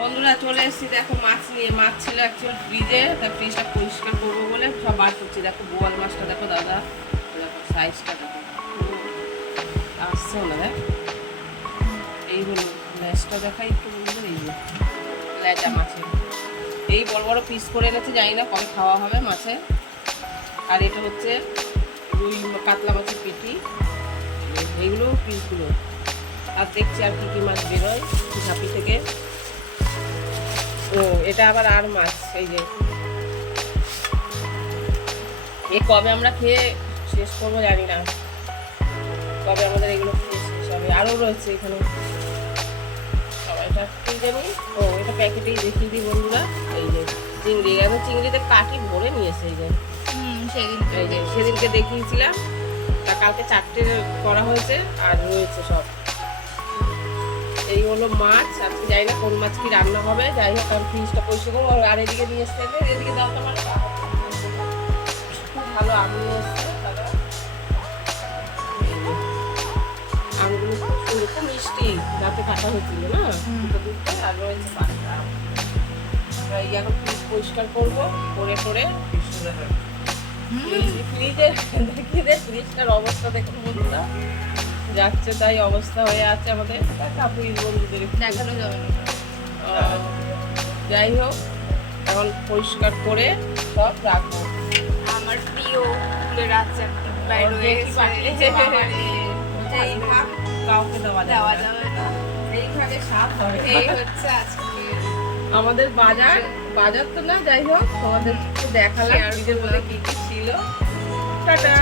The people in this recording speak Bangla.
বন্ধুরা চলে এসেছি, দেখো মাছ নিয়ে। মাছ ছিল অ্যাকচুয়াল ফ্রিজে, তাই ফ্রিজটা পরিষ্কার করবো বলে সব বার করছি। দেখো বোয়াল মাছটা দেখো দাদা, দেখো সাইজটা দেখো, আসছেও না। দেখ এই হলো ল্যাজটা, দেখাই একটু বন্ধুদের। এই যে ল্যাজা মাছের, এই বড় বড় পিস করে এনেছে, জানি না কবে খাওয়া হবে মাছের। আর এটা হচ্ছে রুই কাতলা মাছের পেটি, এইগুলো পিসগুলো। আর দেখছি আর কি কি মাছ বেরোয় ঝাঁপি থেকে। ও এটা আবার আর মাছ, এই যে এ কবে আমরা খেয়ে শেষ করবো জানি না, কবে আমাদের এগুলো খেয়ে শেষ হবে। আরও রয়েছে এখানে, এটা কি জানি। ও এটা প্যাকেটেই দেখিয়ে দিই বন্ধুরা। এই যে চিংড়ি, এখানে চিংড়িতে কাঠি ভরে নিয়েছে। এই যে এই যে সেদিনকে দেখিয়েছিলাম, তা কালকে 4টে করা হয়েছে আর রয়েছে সব। এই হলো মাছ। আজকে জানি না কোন মাছ কি রান্না হবে, যাই হোক আমি ফ্রিজটা পরিষ্কার করবো। আর এদিকে নিয়ে এসছে, এদিকে দাও তোমার, খুব ভালো আম নিয়ে এসছে দাদা। আমগুলো খুব সুন্দর, খুব মিষ্টি, রাতে কাটা হয়েছিল না দুধটা। আর রয়েছে পাঁচটা আম। এখন ফ্রিজ পরিষ্কার করবো করে ফ্রিজে দেখিয়ে দে। ফ্রিজটার অবস্থা দেখুন বন্ধুরা, যাচ্ছে তাই অবস্থা হয়ে আছে আমাদের। ফ্রিজ বন্ধুদের দেখানো যাবে না। যাই হোক এখন পরিষ্কার করে সব রাখবো। আমার প্রিয় ফুলের আচার কাউকে দেওয়া যাবে না। এইভাবে স্বাদ হবে। এই হচ্ছে আজকে আমাদের বাজার তো না, যাই হোক তোমাদের দেখালাম ফ্রিজের মধ্যে কি কি ছিল। টাটা।